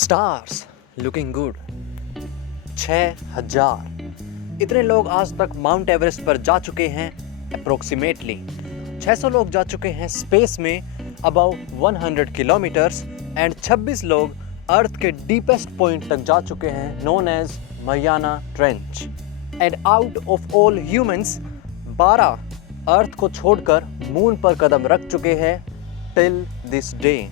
Stars looking good. 6000 इतने लोग आज तक माउंट एवरेस्ट पर जा चुके हैं। अप्रोक्सीमेटली 600 लोग जा चुके हैं स्पेस में अबाउ 100 किलोमीटर्स एंड 26 लोग अर्थ के डीपेस्ट पॉइंट तक जा चुके हैं known as mariana trench. And out of all humans 12 earth को छोड़कर मून पर कदम रख चुके हैं टिल दिस डे।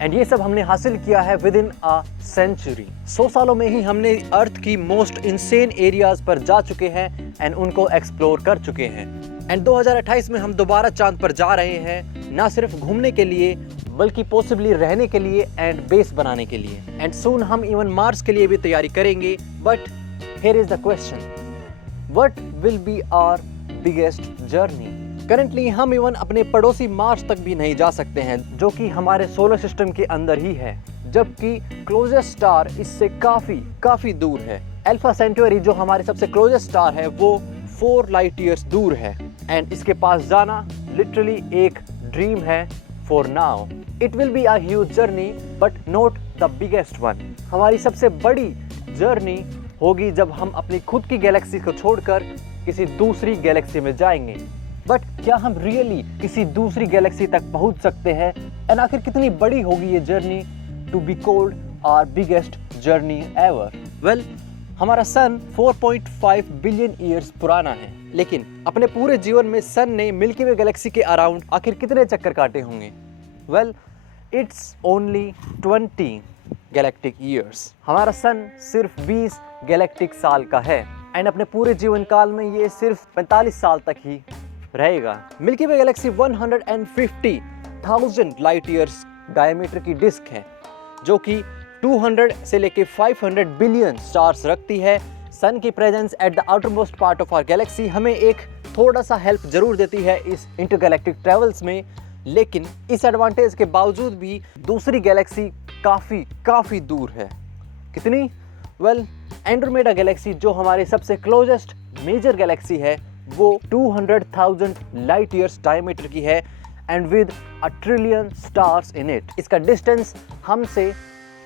एंड ये सब हमने हासिल किया है विद इन अ सेंचुरी। 100 सालों में ही हमने अर्थ की मोस्ट इंसेन एरियाज पर जा चुके हैं एंड उनको एक्सप्लोर कर चुके हैं। एंड 2028 में हम दोबारा चांद पर जा रहे हैं, ना सिर्फ घूमने के लिए बल्कि पॉसिबली रहने के लिए एंड बेस बनाने के लिए। एंड सून हम इवन मार्स के लिए भी तैयारी करेंगे। But here is the question, what will be our biggest journey? Currently हम इवन अपने पड़ोसी मार्स तक भी नहीं जा सकते हैं, जो कि हमारे सोलर सिस्टम के अंदर ही है, जबकि क्लोजेस्ट स्टार इससे काफी दूर है। अल्फा सेंटुरी जो हमारे सबसे क्लोजेस्ट स्टार है वो 4 लाइट ईयर्स दूर है। एंड इसके पास जाना लिटरली एक ड्रीम है for now. It will be a huge journey but not the biggest one. हमारी सबसे बड़ी जर्नी होगी जब हम अपनी खुद की गैलेक्सी को छोड़कर किसी दूसरी गैलेक्सी में जाएंगे। बट क्या हम रियली किसी दूसरी गैलेक्सी तक पहुंच सकते हैं? एंड आखिर कितनी बड़ी होगी ये journey to be called our biggest journey ever? Well, हमारा सन 4.5 बिलियन ईयर्स पुराना है, लेकिन अपने पूरे जीवन में सन ने मिल्की वे गैलेक्सी के अराउंड आखिर कितने चक्कर काटे होंगे? Well, it's only 20 galactic years. हमारा सन सिर्फ 20 गैलेक्टिक साल का है एंड अपने पूरे जीवन काल में ये सिर्फ 45 साल तक ही रहेगा। Milky Way Galaxy 150,000 light years diameter की डिस्क है, जो कि 200 से लेके 500 बिलियन स्टार्स रखती है। सन की presence at the outermost part of our galaxy हमें एक थोड़ा सा हेल्प जरूर देती है इस इंटरगैलेक्टिक ट्रेवल्स में, लेकिन इस एडवांटेज के बावजूद भी दूसरी गैलेक्सी काफी दूर है। कितनी? वेल, एंड्रोमेडा गैलेक्सी जो हमारे सबसे क्लोजेस्ट मेजर गैलेक्सी है वो 200,000 लाइट ईयर्स डायमीटर की है and with a trillion stars in it. इसका डिस्टेंस हमसे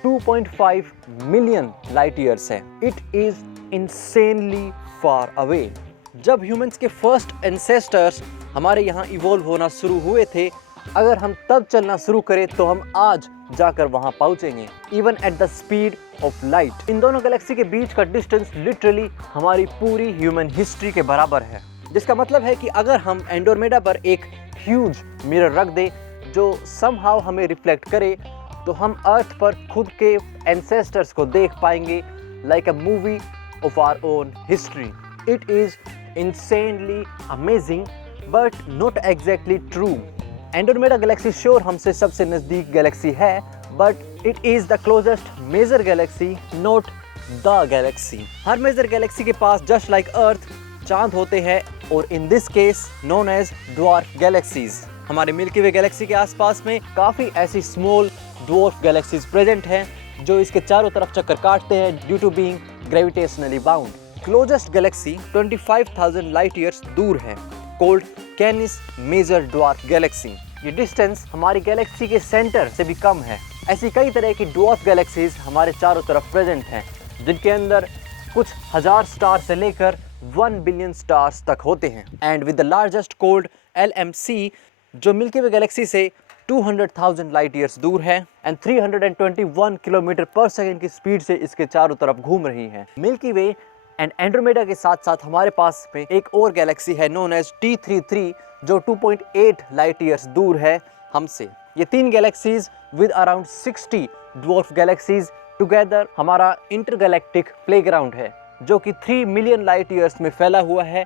2.5 मिलियन लाइट ईयर्स है। It is insanely far away. जब ह्यूमंस के फर्स्ट एंसेस्टर्स हमारे यहाँ इवॉल्व होना शुरू हुए थे, अगर हम तब चलना शुरू करें तो हम आज जाकर वहां पहुंचेंगे, even at the speed of light. इन दोनों गैलेक्सी के बीच का डिस्टेंस लिटरली हमारी पूरी ह्यूमन हिस्ट्री के बराबर है, जिसका मतलब है कि अगर हम एंड्रोमेडा पर एक ह्यूज मिरर रख दे जो समहाउ हमें रिफ्लेक्ट करे, तो हम अर्थ पर खुद के एंसेस्टर्स को देख पाएंगे like a movie of our own history. It is insanely amazing but not exactly true. Andromeda galaxy sure हमसे सबसे नजदीक गैलेक्सी है, but it is the closest major galaxy, not the galaxy. हर मेजर गैलेक्सी के पास just like earth चांद होते हैं, और in this case known as dwarf galaxies. हमारे मिल्की वे गैलेक्सी के आसपास में काफी ऐसी स्मॉल ड्वार्फ गैलेक्सीज प्रेजेंट हैं जो इसके चारों तरफ चक्कर काटते हैं due to being gravitationally bound. Closest galaxy 25,000 light years दूर है, called Canis Major dwarf galaxy. ये डिस्टेंस हमारी गैलेक्सी के सेंटर से भी कम है। ऐसी कई तरह की ड्वार्फ गैलेक्सीज हमारे चारों तरफ प्रेजेंट हैं, जिनके अंदर कुछ हजार स्टार से लेकर 1 बिलियन स्टार्स तक होते हैं। And with the largest called LMC, जो मिल्की वे गैलेक्सी से 200,000 लाइट ईयर्स दूर है एंड 321 किलोमीटर पर सेकंड की स्पीड से इसके चारों तरफ घूम रही है। मिल्की वे एंड एंड्रोमेडा के साथ साथ हमारे पास में एक और गैलेक्सी है नोन एज T33, जो 2.8 लाइट ईयर्स दूर है हमसे। ये 3 galaxies with around 60 dwarf galaxies together हमारा इंटरगैलेक्टिक प्लेग्राउंड है, जो कि 3 मिलियन लाइट ईयर्स में फैला हुआ है,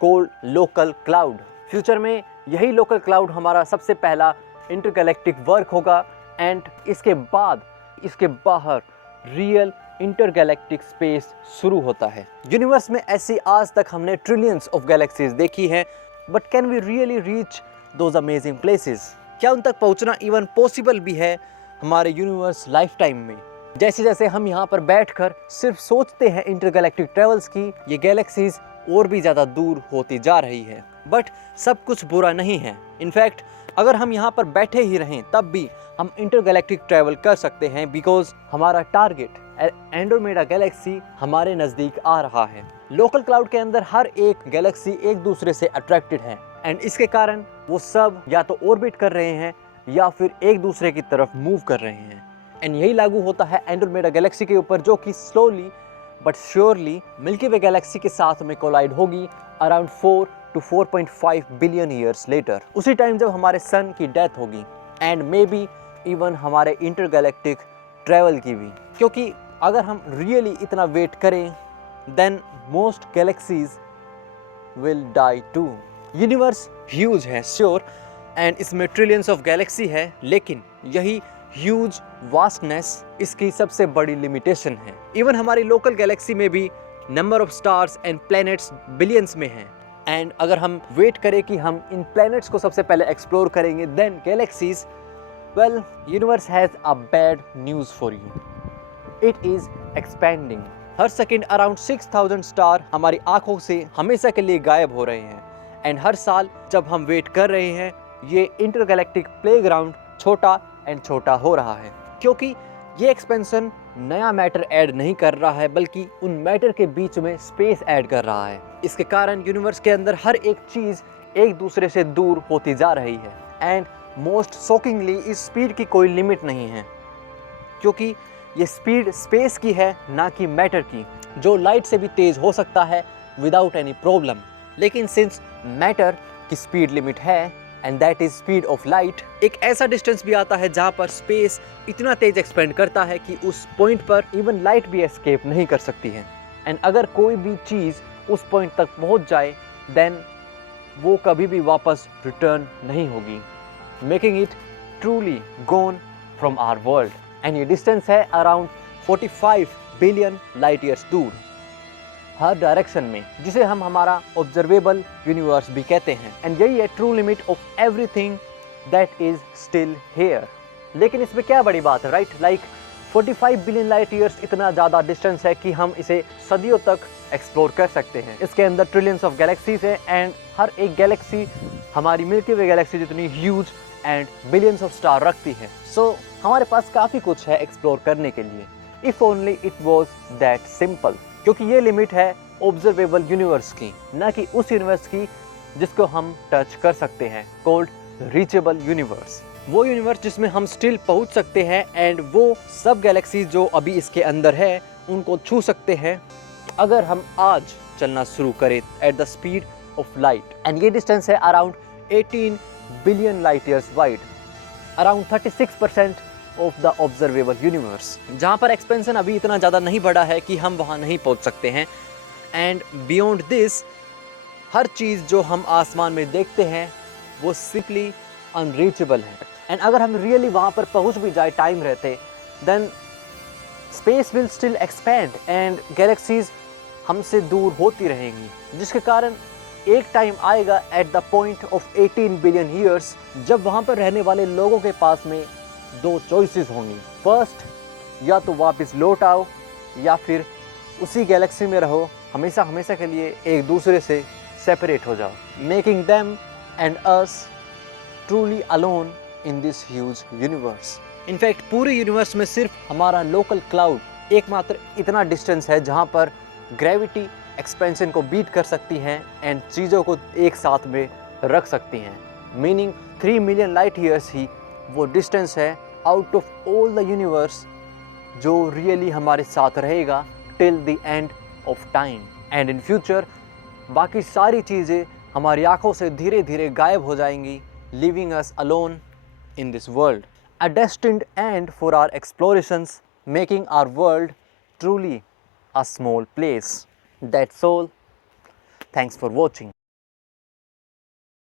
कॉल्ड लोकल क्लाउड। फ्यूचर में यही लोकल क्लाउड हमारा सबसे पहला इंटरगैलेक्टिक वर्क होगा एंड इसके बाद इसके बाहर रियल इंटरगैलेक्टिक स्पेस शुरू होता है। यूनिवर्स में ऐसी आज तक हमने ट्रिलियंस ऑफ गैलेक्सीज देखी हैं, but can we really reach those amazing places? क्या उन तक पहुंचना इवन पॉसिबल भी है हमारे यूनिवर्स लाइफ टाइम में? जैसे जैसे हम यहाँ पर बैठकर सिर्फ सोचते हैं इंटरगैलेक्टिक ट्रेवल्स की, ये गैलेक्सीज और भी ज़्यादा दूर होती जा रही है। बट सब कुछ बुरा नहीं है। इनफैक्ट अगर हम यहाँ पर बैठे ही रहें तब भी हम इंटरगैलेक्टिक ट्रैवल कर सकते हैं बिकॉज हमारा टारगेट एंड्रोमेडा गैलेक्सी हमारे नज़दीक आ रहा है। लोकल क्लाउड के अंदर हर एक गैलेक्सी एक दूसरे से अट्रैक्टेड है एंड इसके कारण वो सब या तो ऑर्बिट कर रहे हैं या फिर एक दूसरे की तरफ मूव कर रहे हैं एंड यही लागू होता है एंड्रोमेडा गैलेक्सी के ऊपर, जो कि slowly but surely Milky Way galaxy के साथ में कोलाइड होगी around 4 to 4.5 billion years later. उसी टाइम जब हमारे सन की डेथ होगी एंड मे बी इवन हमारे इंटरगैलेक्टिक ट्रैवल की भी, क्योंकि अगर हम रियली इतना वेट करें then most galaxies will die too. Universe huge है श्योर एंड इसमें ट्रिलियंस ऑफ गैलेक्सी है, लेकिन यही ह्यूज वास्टनेस इसकी सबसे बड़ी लिमिटेशन है। इवन हमारी लोकल गैलेक्सी में भी number of stars and planets billions में हैं एंड अगर हम वेट करें कि हम इन प्लैनेट्स को सबसे पहले एक्सप्लोर करेंगे then galaxies, well universe has a bad news for you, it is expanding. हर सेकेंड अराउंड 6000 स्टार हमारी आंखों से हमेशा के लिए गायब हो रहे हैं एंड हर साल जब हम वेट कर रहे हैं ये इंटरगैलेक्टिक प्लेग्राउंड छोटा एंड छोटा हो रहा है, क्योंकि ये एक्सपेंशन नया मैटर ऐड नहीं कर रहा है बल्कि उन मैटर के बीच में स्पेस ऐड कर रहा है। इसके कारण यूनिवर्स के अंदर हर एक चीज़ एक दूसरे से दूर होती जा रही है एंड मोस्ट शॉकिंगली इस स्पीड की कोई लिमिट नहीं है, क्योंकि ये स्पीड स्पेस की है ना कि मैटर की, जो लाइट से भी तेज़ हो सकता है विदाउट एनी प्रॉब्लम। लेकिन सिंस मैटर की स्पीड लिमिट है and that is speed of light, एक ऐसा डिस्टेंस भी आता है जहाँ पर स्पेस इतना तेज एक्सपेंड करता है कि उस पॉइंट पर इवन लाइट भी एस्केप नहीं कर सकती है एंड अगर कोई भी चीज़ उस पॉइंट तक पहुँच जाए देन वो कभी भी वापस रिटर्न नहीं होगी, making it truly gone from our world. And ये डिस्टेंस है अराउंड 45 बिलियन लाइट ईयर्स दूर हर डायरेक्शन में, जिसे हम हमारा ऑब्जर्वेबल यूनिवर्स भी कहते हैं एंड यही है true limit of everything that is still here. लेकिन इसमें क्या बड़ी बात है, right? Like 45 billion light years इतना ज़्यादा डिस्टेंस है कि हम इसे सदियों तक एक्सप्लोर कर सकते हैं। इसके अंदर ट्रिलियंस ऑफ गैलेक्सीज हैं एंड हर एक गैलेक्सी हमारी मिल्की वे गैलेक्सी जितनी huge and billions of star रखती है। सो हमारे पास काफ़ी कुछ है एक्सप्लोर करने के लिए, if only it was that simple, क्योंकि ये लिमिट है ऑब्जर्वेबल यूनिवर्स की, ना कि उस यूनिवर्स की जिसको हम टच कर सकते हैं, कॉल्ड रीचेबल यूनिवर्स। वो यूनिवर्स जिसमें हम स्टिल पहुंच सकते हैं एंड वो सब गैलेक्सी जो अभी इसके अंदर है उनको छू सकते हैं अगर हम आज चलना शुरू करें eight the speed of light. And ये डिस्टेंस है around 18 billion light years wide, around 36% of the observable universe, जहाँ पर एक्सपेंशन अभी इतना ज़्यादा नहीं बढ़ा है कि हम वहाँ नहीं पहुँच सकते हैं। एंड बियॉन्ड दिस हर चीज़ जो हम आसमान में देखते हैं वो सिंपली अनरीचेबल है एंड अगर हम रियली वहाँ पर पहुँच भी जाए टाइम रहते then space will still expand and galaxies हमसे दूर होती रहेंगी, जिसके कारण एक टाइम आएगा at the point of 18 billion years जब वहाँ पर रहने वाले लोगों के पास में दो चॉइसेस होंगी। फर्स्ट, या तो वापस लौट आओ या फिर उसी गैलेक्सी में रहो, हमेशा हमेशा के लिए एक दूसरे से सेपरेट हो जाओ, making them and us truly alone in this huge universe. In fact पूरे यूनिवर्स में सिर्फ हमारा लोकल क्लाउड एकमात्र इतना डिस्टेंस है जहाँ पर ग्रेविटी एक्सपेंशन को बीट कर सकती हैं एंड चीज़ों को एक साथ में रख सकती हैं, meaning 3 million light years he वो डिस्टेंस है out of all the universe जो रियली हमारे साथ रहेगा till the end of time. And in future बाकी सारी चीज़ें हमारी आंखों से धीरे धीरे गायब हो जाएंगी, leaving us alone in this world. A destined end for our explorations, making our world truly a small place. That's all. Thanks for watching.